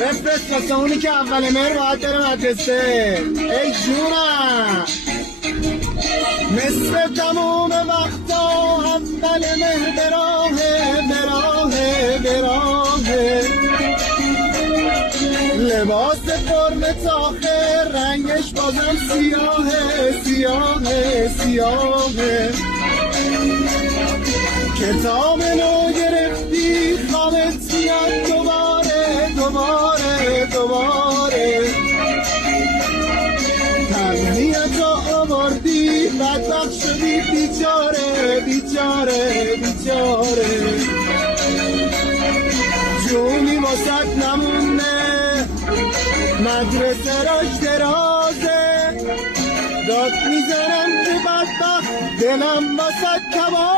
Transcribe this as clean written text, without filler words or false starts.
بفرست واسه اونی که اول مهر باید بره مدرسه. ای جونم مثل تموم وقتا اول مهر براهه براهه براهه. لباس فرم تاخر رنگش بازم سیاهه سیاهه سیاهه. کتاب نو گرفتی خوابت میاد دوباره دوباره دوباره. تنهیت رو آوردی بدبخت شدی بیچاره بیچاره بیچاره. جونی واسط نمونه مدرسه راش درازه. داد میزنم که بدبخت دلم واسط کباره.